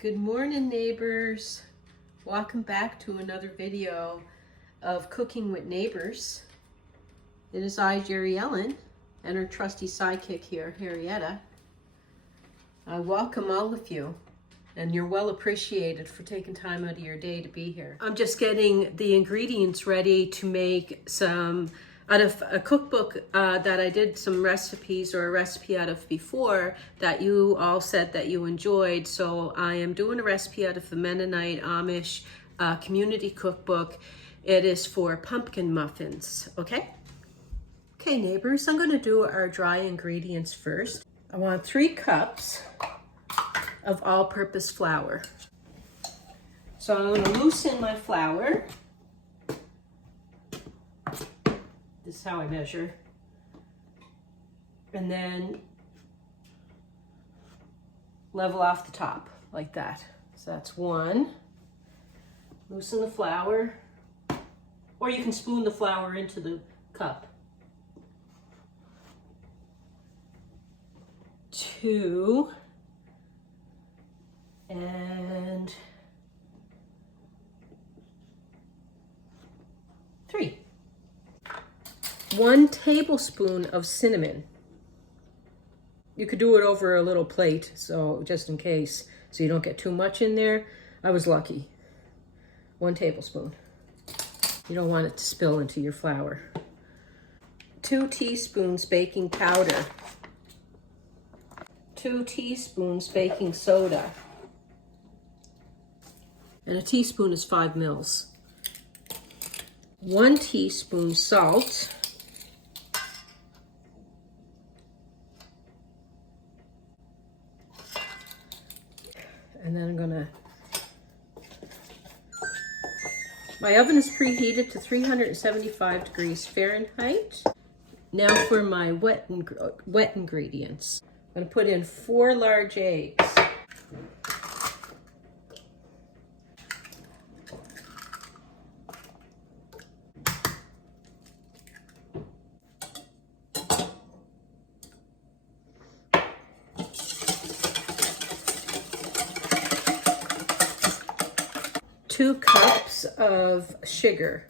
Good morning, neighbors. Welcome back to another video of Cooking with Neighbors. It is I, Jerri-ellen, and her trusty sidekick here, Harrietta. I welcome all of you, and you're well appreciated for taking time out of your day to be here. I'm just getting the ingredients ready to make some out of a cookbook that I did some recipes or a recipe out of before that you all said that you enjoyed. So I am doing a recipe out of the Mennonite Amish community cookbook. It is for pumpkin muffins, okay? Okay, neighbors, I'm gonna do our dry ingredients first. I want 3 cups of all-purpose flour. So I'm gonna loosen my flour. This is how I measure. And then level off the top like that. So that's 1. Loosen the flour, or you can spoon the flour into the cup. 2, and 3. 1 tablespoon of cinnamon. You could do it over a little plate, so just in case, so you don't get too much in there. I was lucky. 1 tablespoon. You don't want it to spill into your flour. 2 teaspoons baking powder. 2 teaspoons baking soda. And a teaspoon is 5 mils. 1 teaspoon salt. And then I'm gonna, my oven is preheated to 375 degrees Fahrenheit. Now for my wet ingredients. I'm gonna put in 4 large eggs. Two cups of sugar.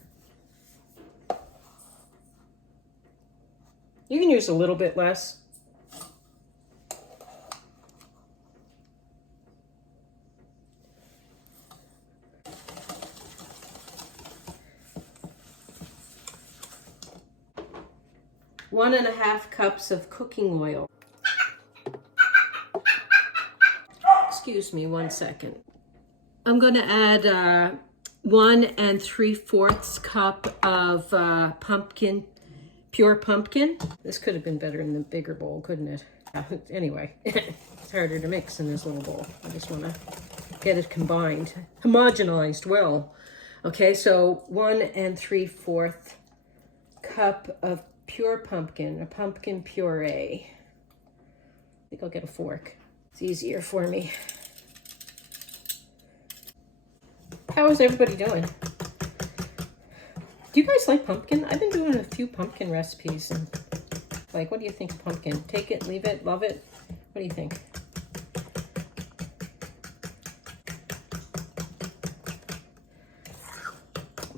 You can use a little bit less. One and a half cups of cooking oil. Excuse me 1 second. I'm going to add 1 3/4 cup of pumpkin, pure pumpkin. This could have been better in the bigger bowl, couldn't it? Anyway, it's harder to mix in this little bowl. I just want to get it combined, homogenized well. Okay, so 1 3/4 cup of pure pumpkin, a pumpkin puree. I think I'll get a fork. It's easier for me. How is everybody doing? Do you guys like pumpkin? I've been doing a few pumpkin recipes and like, what do you think of pumpkin? Take it, leave it, love it? What do you think?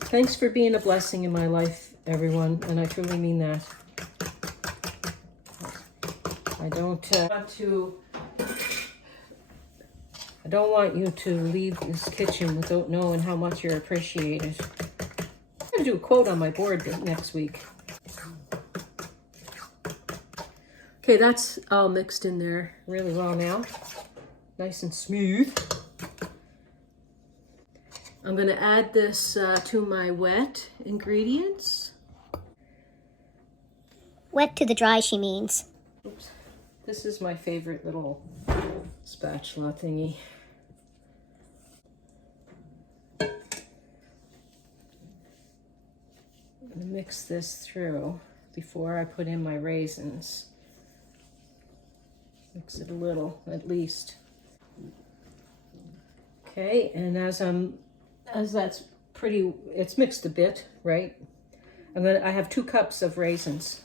Thanks for being a blessing in my life, everyone, and I truly mean that. I don't want you to leave this kitchen without knowing how much you're appreciated. I'm going to do a quote on my board next week. Okay, that's all mixed in there really well now. Nice and smooth. I'm going to add this to my wet ingredients. Wet to the dry, she means. Oops. This is my favorite little spatula thingy. I'm going to mix this through before I put in my raisins. Mix it a little, at least. Okay, and as that's pretty, it's mixed a bit, right? I have 2 cups of raisins.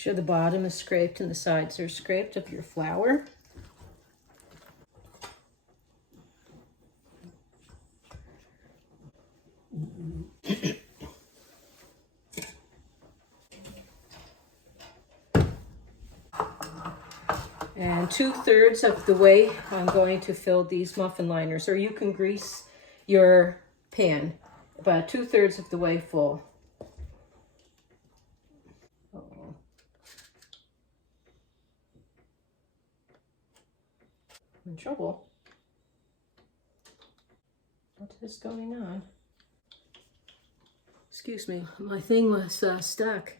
sure the bottom is scraped and the sides are scraped of your flour. And 2/3 of the way I'm going to fill these muffin liners, or you can grease your pan, about 2/3 of the way full. Uh-oh. I'm in trouble. What is going on? Excuse me, my thing was stuck.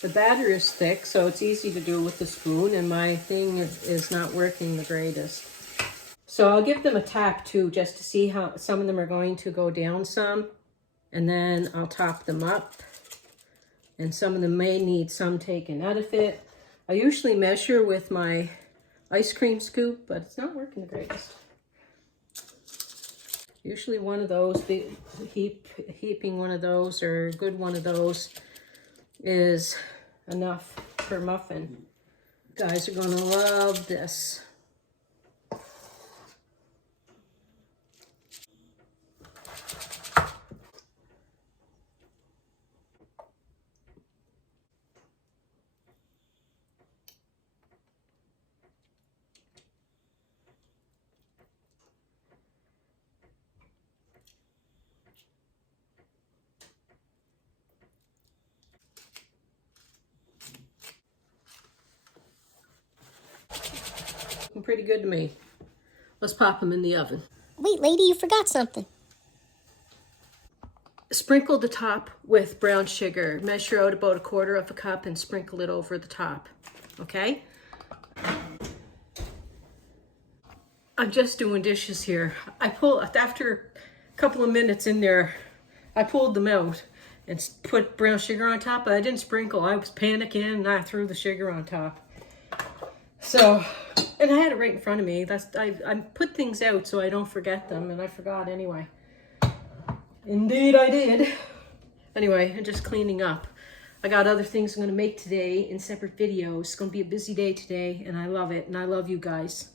The batter is thick, so it's easy to do with the spoon, and my thing is not working the greatest. So I'll give them a tap too, just to see how some of them are going to go down some, and then I'll top them up. And some of them may need some taken out of it. I usually measure with my ice cream scoop, but it's not working the greatest. Usually one of those, heaping one of those, or a good one of those, is enough per muffin. You guys are gonna love this. Looking pretty good to me. Let's pop them in the oven. Wait, lady, you forgot something. Sprinkle the top with brown sugar. Measure out about 1/4 cup and sprinkle it over the top, okay? I'm just doing dishes here. After a couple of minutes in there, I pulled them out and put brown sugar on top, but I didn't sprinkle. I was panicking and I threw the sugar on top. So, and I had it right in front of me. I put things out so I don't forget them, and I forgot anyway. Indeed I did. Anyway, I'm just cleaning up. I got other things I'm gonna make today in separate videos. It's gonna be a busy day today, and I love it, and I love you guys.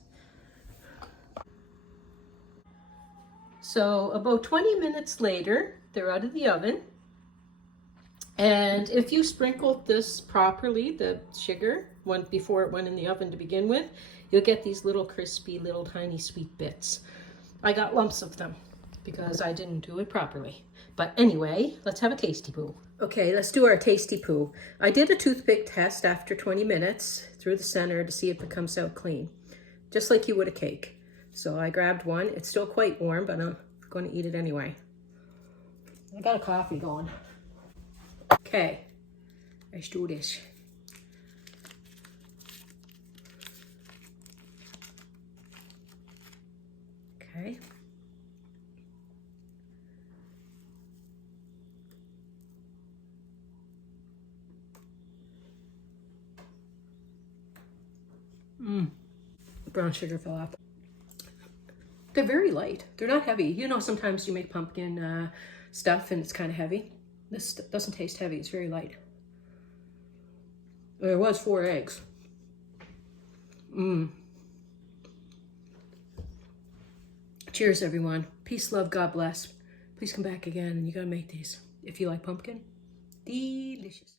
So about 20 minutes later, they're out of the oven. And if you sprinkled this properly, the sugar, before it went in the oven to begin with, you'll get these little crispy, little tiny sweet bits. I got lumps of them because I didn't do it properly. But anyway, let's have a tasty poo. Okay, let's do our tasty poo. I did a toothpick test after 20 minutes through the center to see if it comes out clean, just like you would a cake. So I grabbed one. It's still quite warm, but I'm going to eat it anyway. I got a coffee going. Okay, let's do this. Okay. Brown sugar fell off. They're very light. They're not heavy. You know, sometimes you make pumpkin stuff and it's kind of heavy. This doesn't taste heavy. It's very light. There was 4 eggs. Cheers, everyone. Peace, love, God bless. Please come back again, and you gotta make these if you like pumpkin. Delicious.